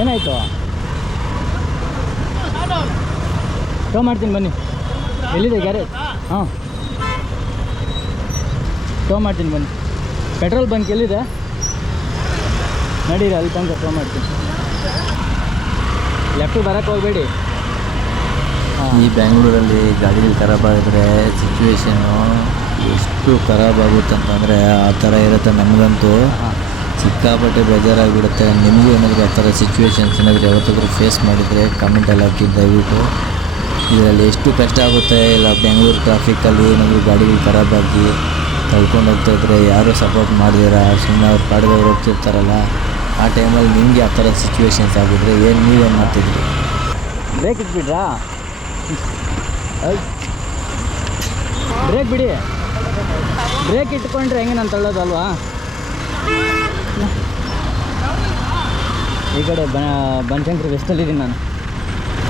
ಏನಾಯಿತು? ಟೋ ಮಾಡ್ತೀನಿ ಬನ್ನಿ. ಎಲ್ಲಿದೆ ಗ್ಯಾರೇಜ್? ಹಾಂ, ಟೋ ಮಾಡ್ತೀನಿ ಬನ್ನಿ. ಪೆಟ್ರೋಲ್ ಬಂಕ್ ಎಲ್ಲಿದೆ? ನಡೀರಿ, ಅಲ್ಲಿ ತನಕ ಟೋ ಮಾಡ್ತೀನಿ. ಲೆಫ್ಟಿಗೆ ಬರೋಕ್ಕೆ ಹೋಗಬೇಡಿ. ಈ ಬೆಂಗಳೂರಲ್ಲಿ ಗಾಡಿಗಳು ಖರಾಬ್ ಆಗಿದ್ರೆ ಸಿಚುವೇಶನ್ನು ಎಷ್ಟು ಖರಾಬ್ ಆಗುತ್ತೆ ಅಂತಂದರೆ ಆ ಥರ ಇರುತ್ತೆ. ನಮಗಂತೂ ಸಿಕ್ಕಾಪಟ್ಟೆ ಬೇಜಾರಾಗಿಬಿಡುತ್ತೆ. ನಿಮಗೂ ಏನಾದರೂ ಆ ಥರ ಸಿಚುವೇಶನ್ಸ್ ಏನಾದರೂ ಯಾವತ್ತಾದರೂ ಫೇಸ್ ಮಾಡಿದರೆ ಕಮೆಂಟಲ್ಲಿ ಹಾಕಿ ದಯವಿಟ್ಟು. ಇದರಲ್ಲಿ ಎಷ್ಟು ಕಷ್ಟ ಆಗುತ್ತೆ. ಇಲ್ಲ ಬೆಂಗಳೂರು ಟ್ರಾಫಿಕ್ಕಲ್ಲಿ ಏನಾದರೂ ಗಾಡಿಗಳು ಖರಾಬಾಗಿ ತಳ್ಕೊಂಡು ಹೋಗ್ತಾಯಿದ್ರೆ ಯಾರೂ ಸಪೋರ್ಟ್ ಮಾಡಿದಿರ ಸುಮ್ಮನೆ ಅವ್ರು ಪಾಡ್ದವ್ರು ಹೋಗ್ತಿರ್ತಾರಲ್ಲ, ಆ ಟೈಮಲ್ಲಿ ನಿಮಗೆ ಆ ಥರ ಸಿಚುವೇಶನ್ಸ್ ಆಗಿದ್ರೆ ನೀವೇನು ಮಾಡ್ತಿದ್ರಿ? ಬ್ರೇಕ್ ಇಟ್ಬಿಡ್ರಾ? ಬ್ರೇಕ್ ಬಿಡಿ. ಬ್ರೇಕ್ ಇಟ್ಕೊಂಡ್ರೆ ಹೆಂಗೆ ನಾನು ತಳ್ಳೋದಲ್ವಾ? ಈ ಕಡೆ ಬನಶಂಕರಿ ವೆಸ್ಟಲ್ಲಿದ್ದೀನಿ ನಾನು.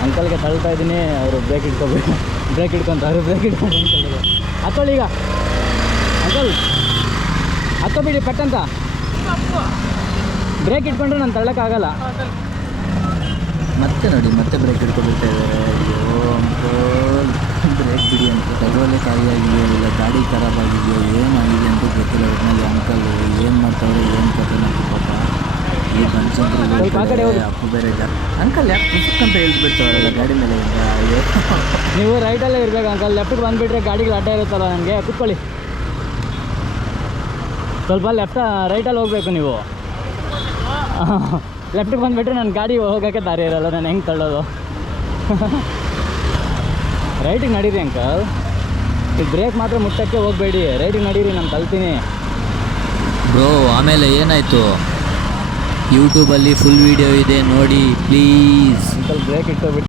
ಅಂಕಲ್ಗೆ ತಳ್ತಾ ಇದ್ದೀನಿ, ಅವರು ಬ್ರೇಕ್ ಇಟ್ಕೊಬೇಕು. ಬ್ರೇಕ್ ಇಟ್ಕೊಂತಾರೆ, ಬ್ರೇಕ್ ಇಟ್ಕೊಂಡು ಹತ್ತೋಳಿ. ಈಗ ಅಂಕಲ್ ಹತ್ತೋಬಿಡಿ ಪಟ್ಟಂತ. ಬ್ರೇಕ್ ಇಟ್ಕೊಂಡ್ರೆ ನಾನು ತಳ್ಳೋಕ್ಕಾಗಲ್ಲ. ಮತ್ತೆ ನೋಡಿ, ಮತ್ತೆ ಬ್ರೇಕ್ ಹಿಡ್ಕೊಬಿಡ್ತಾ ಇದ್ದಾರೆ. ಅಯ್ಯೋ ಅಂಕಲ್, ಬ್ರೇಕ್ ಬಿಡಿ ಅಂತ. ಪೆಟ್ರೋಲೇ ಖಾಲಿ ಆಗಿದೆಯೋ ಇಲ್ಲ ಗಾಡಿ ಖರಾಬ್ ಆಗಿದೆಯೋ ಏನಾಗಿದೆ ಅಂತ ಗೊತ್ತಿಲ್ಲ. ಒಟ್ಟಿನಲ್ಲಿ ಅಂಕಲ್ ಏನು ಮಾಡ್ತಾವ್ರೆ, ಏನು ಕತೆ ನಮ್ಮ ಪಾಪ. ಈ ಬನಶಂಕರಿ ಅಪ್ಪು ಬೇರೆ ಅಂಕಲ್ ಯಾಕೆ ಪುಸ್ತಕ ಅಂತ ಹೇಳ್ಬಿಡ್ತಾವ್ರಲ್ಲ ಗಾಡಿ ಮೇಲೆ. ಅಯ್ಯೋ, ನೀವು ರೈಟಲ್ಲೇ ಇರಬೇಕು ಅಂಕಲ್. ಲೆಫ್ಟಿಗೆ ಬಂದುಬಿಟ್ರೆ ಗಾಡಿಗಳು ಅಡ್ಡ ಇರುತ್ತಲ್ಲ ನನಗೆ. ಕೂತ್ಕೊಳ್ಳಿ, ಸ್ವಲ್ಪ ರೈಟಲ್ಲಿ ಹೋಗಬೇಕು ನೀವು. ಲೆಫ್ಟಿಗೆ ಬಂದುಬಿಟ್ರೆ ನನ್ನ ಗಾಡಿ ಹೋಗೋಕ್ಕೆ ದಾರಿ ಇರೋಲ್ಲ. ನಾನು ಹೆಂಗೆ ತಳ್ಳೋದು? ರೈಟಿಗೆ ನಡೀರಿ ಅಂಕಲ್. ಈಗ ಬ್ರೇಕ್ ಮಾತ್ರ ಮುಟ್ಟಕ್ಕೆ ಹೋಗಬೇಡಿ. ರೈಟಿಗೆ ನಡೀರಿ, ನಾನು ತಳ್ತೀನಿ. ಬ್ರೋ ಆಮೇಲೆ ಏನಾಯಿತು? ಯೂಟ್ಯೂಬಲ್ಲಿ ಫುಲ್ ವೀಡಿಯೋ ಇದೆ ನೋಡಿ ಪ್ಲೀಸ್. Uncle break ಇಟ್ಕೊಬಿಟ್ಟು